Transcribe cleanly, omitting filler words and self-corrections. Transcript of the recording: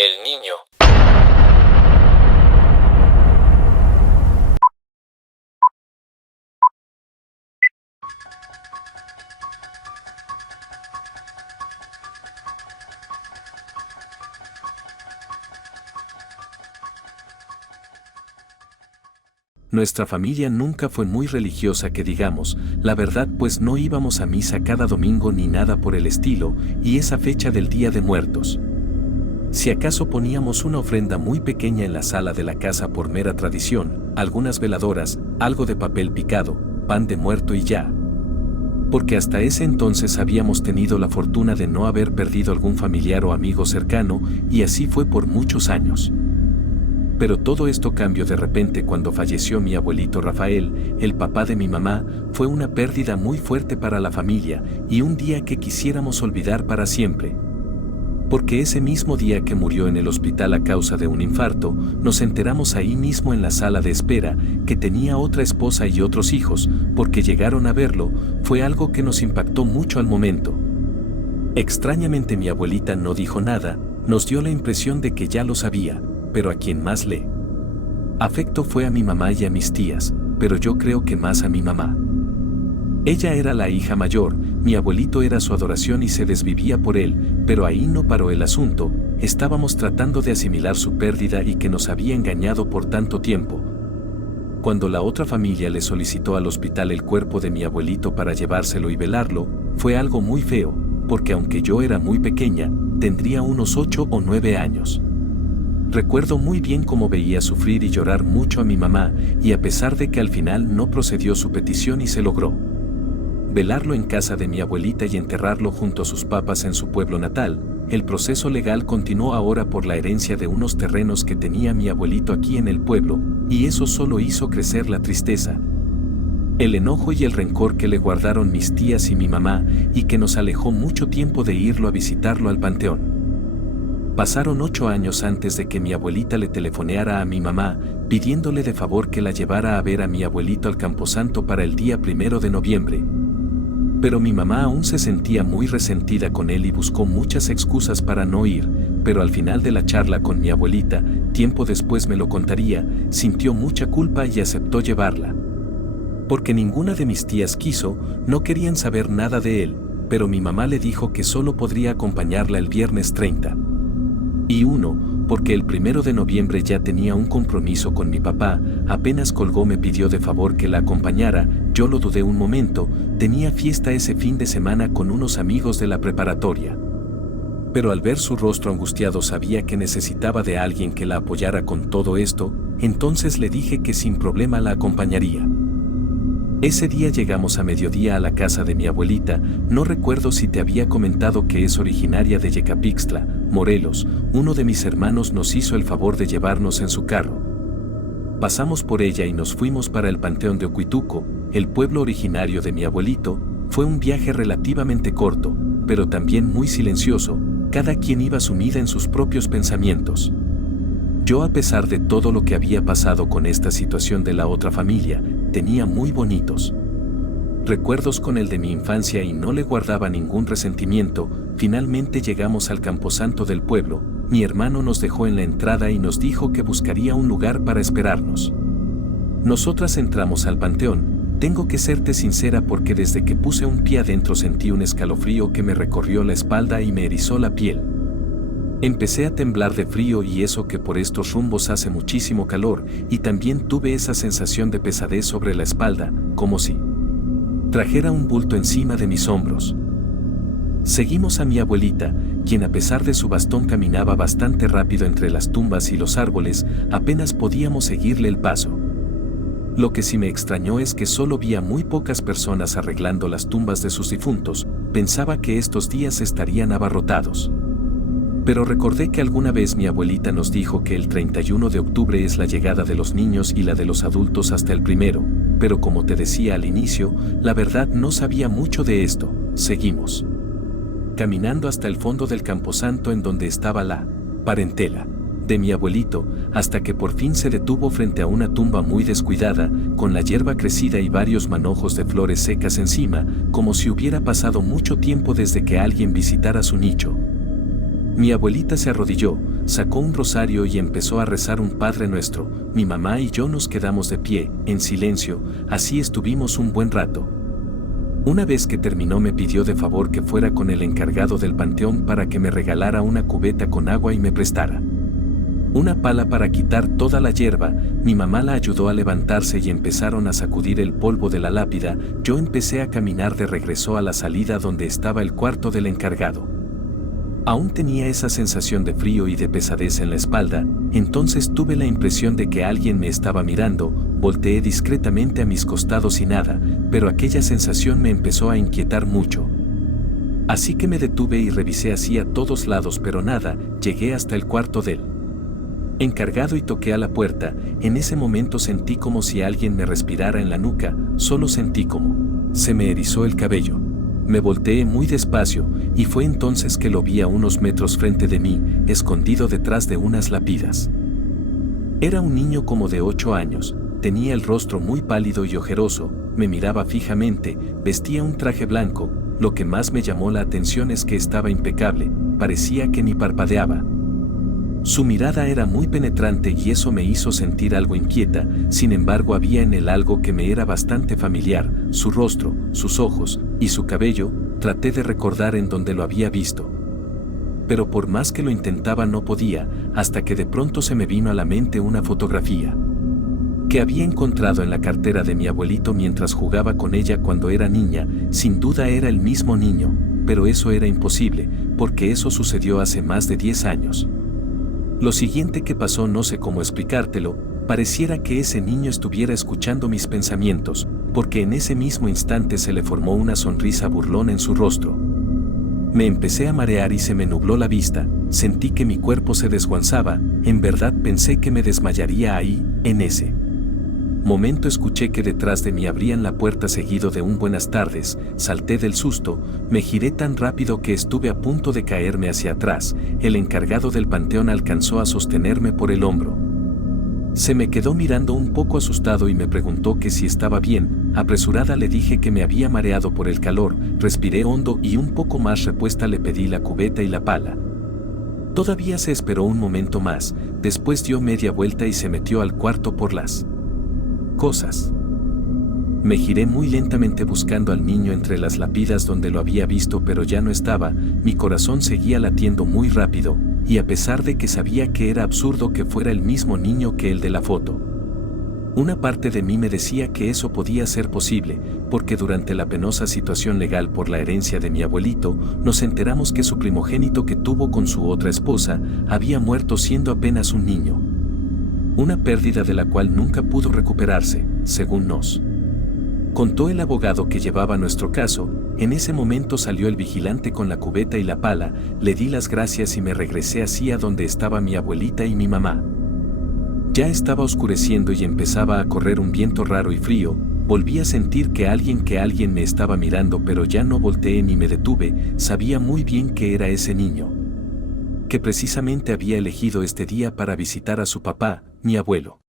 El niño. Nuestra familia nunca fue muy religiosa que digamos, la verdad, pues no íbamos a misa cada domingo ni nada por el estilo, y esa fecha del Día de Muertos. Si acaso poníamos una ofrenda muy pequeña en la sala de la casa por mera tradición, algunas veladoras, algo de papel picado, pan de muerto y ya. Porque hasta ese entonces habíamos tenido la fortuna de no haber perdido algún familiar o amigo cercano, y así fue por muchos años. Pero todo esto cambió de repente cuando falleció mi abuelito Rafael, el papá de mi mamá. Fue una pérdida muy fuerte para la familia y un día que quisiéramos olvidar para siempre. Porque ese mismo día que murió en el hospital a causa de un infarto, nos enteramos ahí mismo en la sala de espera que tenía otra esposa y otros hijos, porque llegaron a verlo. Fue algo que nos impactó mucho al momento. Extrañamente mi abuelita no dijo nada, nos dio la impresión de que ya lo sabía. Pero a quien más le afectó fue a mi mamá y a mis tías, pero yo creo que más a mi mamá. Ella era la hija mayor, mi abuelito era su adoración y se desvivía por él, pero ahí no paró el asunto. Estábamos tratando de asimilar su pérdida y que nos había engañado por tanto tiempo. Cuando la otra familia le solicitó al hospital el cuerpo de mi abuelito para llevárselo y velarlo, fue algo muy feo, porque aunque yo era muy pequeña, tendría unos 8 o 9 años. Recuerdo muy bien cómo veía sufrir y llorar mucho a mi mamá, y a pesar de que al final no procedió su petición y se logró velarlo en casa de mi abuelita y enterrarlo junto a sus papás en su pueblo natal, el proceso legal continuó ahora por la herencia de unos terrenos que tenía mi abuelito aquí en el pueblo, y eso solo hizo crecer la tristeza, el enojo y el rencor que le guardaron mis tías y mi mamá, y que nos alejó mucho tiempo de irlo a visitarlo al panteón. Pasaron 8 años antes de que mi abuelita le telefoneara a mi mamá, pidiéndole de favor que la llevara a ver a mi abuelito al camposanto para el día 1 de noviembre. Pero mi mamá aún se sentía muy resentida con él y buscó muchas excusas para no ir, pero al final de la charla con mi abuelita, tiempo después me lo contaría, sintió mucha culpa y aceptó llevarla. Porque ninguna de mis tías quiso, no querían saber nada de él, pero mi mamá le dijo que solo podría acompañarla el viernes 30. Y porque el 1 de noviembre ya tenía un compromiso con mi papá, apenas colgó me pidió de favor que la acompañara. Yo lo dudé un momento, tenía fiesta ese fin de semana con unos amigos de la preparatoria. Pero al ver su rostro angustiado sabía que necesitaba de alguien que la apoyara con todo esto, entonces le dije que sin problema la acompañaría. Ese día llegamos a mediodía a la casa de mi abuelita. No recuerdo si te había comentado que es originaria de Yecapixtla, Morelos. Uno de mis hermanos nos hizo el favor de llevarnos en su carro. Pasamos por ella y nos fuimos para el panteón de Ocuituco, el pueblo originario de mi abuelito. Fue un viaje relativamente corto, pero también muy silencioso. Cada quien iba sumida en sus propios pensamientos. Yo, a pesar de todo lo que había pasado con esta situación de la otra familia, tenía muy bonitos recuerdos con el de mi infancia y no le guardaba ningún resentimiento. Finalmente llegamos al camposanto del pueblo. Mi hermano nos dejó en la entrada y nos dijo que buscaría un lugar para esperarnos. Nosotras entramos al panteón. Tengo que serte sincera porque desde que puse un pie adentro sentí un escalofrío que me recorrió la espalda y me erizó la piel. Empecé a temblar de frío, y eso que por estos rumbos hace muchísimo calor, y también tuve esa sensación de pesadez sobre la espalda, como si trajera un bulto encima de mis hombros. Seguimos a mi abuelita, quien a pesar de su bastón caminaba bastante rápido entre las tumbas y los árboles. Apenas podíamos seguirle el paso. Lo que sí me extrañó es que solo vi a muy pocas personas arreglando las tumbas de sus difuntos. Pensaba que estos días estarían abarrotados. Pero recordé que alguna vez mi abuelita nos dijo que el 31 de octubre es la llegada de los niños y la de los adultos hasta el 1, pero como te decía al inicio, la verdad no sabía mucho de esto. Seguimos caminando hasta el fondo del camposanto en donde estaba la parentela de mi abuelito, hasta que por fin se detuvo frente a una tumba muy descuidada, con la hierba crecida y varios manojos de flores secas encima, como si hubiera pasado mucho tiempo desde que alguien visitara su nicho. Mi abuelita se arrodilló, sacó un rosario y empezó a rezar un Padre Nuestro. Mi mamá y yo nos quedamos de pie, en silencio, así estuvimos un buen rato. Una vez que terminó me pidió de favor que fuera con el encargado del panteón para que me regalara una cubeta con agua y me prestara una pala para quitar toda la hierba. Mi mamá la ayudó a levantarse y empezaron a sacudir el polvo de la lápida. Yo empecé a caminar de regreso a la salida donde estaba el cuarto del encargado. Aún tenía esa sensación de frío y de pesadez en la espalda, entonces tuve la impresión de que alguien me estaba mirando. Volteé discretamente a mis costados y nada, pero aquella sensación me empezó a inquietar mucho. Así que me detuve y revisé así a todos lados, pero nada. Llegué hasta el cuarto del encargado y toqué a la puerta. En ese momento sentí como si alguien me respirara en la nuca, solo sentí como se me erizó el cabello. Me volteé muy despacio, y fue entonces que lo vi a unos metros frente de mí, escondido detrás de unas lápidas. Era un niño como de 8 años, tenía el rostro muy pálido y ojeroso, me miraba fijamente, vestía un traje blanco. Lo que más me llamó la atención es que estaba impecable, parecía que ni parpadeaba. Su mirada era muy penetrante y eso me hizo sentir algo inquieta. Sin embargo, había en él algo que me era bastante familiar, su rostro, sus ojos y su cabello. Traté de recordar en dónde lo había visto, pero por más que lo intentaba no podía, hasta que de pronto se me vino a la mente una fotografía que había encontrado en la cartera de mi abuelito mientras jugaba con ella cuando era niña. Sin duda era el mismo niño, pero eso era imposible, porque eso sucedió hace más de 10 años. Lo siguiente que pasó no sé cómo explicártelo, pareciera que ese niño estuviera escuchando mis pensamientos, porque en ese mismo instante se le formó una sonrisa burlona en su rostro. Me empecé a marear y se me nubló la vista, sentí que mi cuerpo se desguanzaba, en verdad pensé que me desmayaría ahí. En ese momento escuché que detrás de mí abrían la puerta seguido de un buenas tardes. Salté del susto, me giré tan rápido que estuve a punto de caerme hacia atrás. El encargado del panteón alcanzó a sostenerme por el hombro. Se me quedó mirando un poco asustado y me preguntó que si estaba bien. Apresurada le dije que me había mareado por el calor, respiré hondo y un poco más repuesta le pedí la cubeta y la pala. Todavía se esperó un momento más, después dio media vuelta y se metió al cuarto por las cosas. Me giré muy lentamente buscando al niño entre las lápidas donde lo había visto, pero ya no estaba. Mi corazón seguía latiendo muy rápido, y a pesar de que sabía que era absurdo que fuera el mismo niño que el de la foto, una parte de mí me decía que eso podía ser posible, porque durante la penosa situación legal por la herencia de mi abuelito, nos enteramos que su primogénito que tuvo con su otra esposa había muerto siendo apenas un niño. Una pérdida de la cual nunca pudo recuperarse, según nos contó el abogado que llevaba nuestro caso. En ese momento salió el vigilante con la cubeta y la pala, le di las gracias y me regresé así a donde estaba mi abuelita y mi mamá. Ya estaba oscureciendo y empezaba a correr un viento raro y frío. Volví a sentir que alguien me estaba mirando, pero ya no volteé ni me detuve. Sabía muy bien que era ese niño, que precisamente había elegido este día para visitar a su papá, mi abuelo.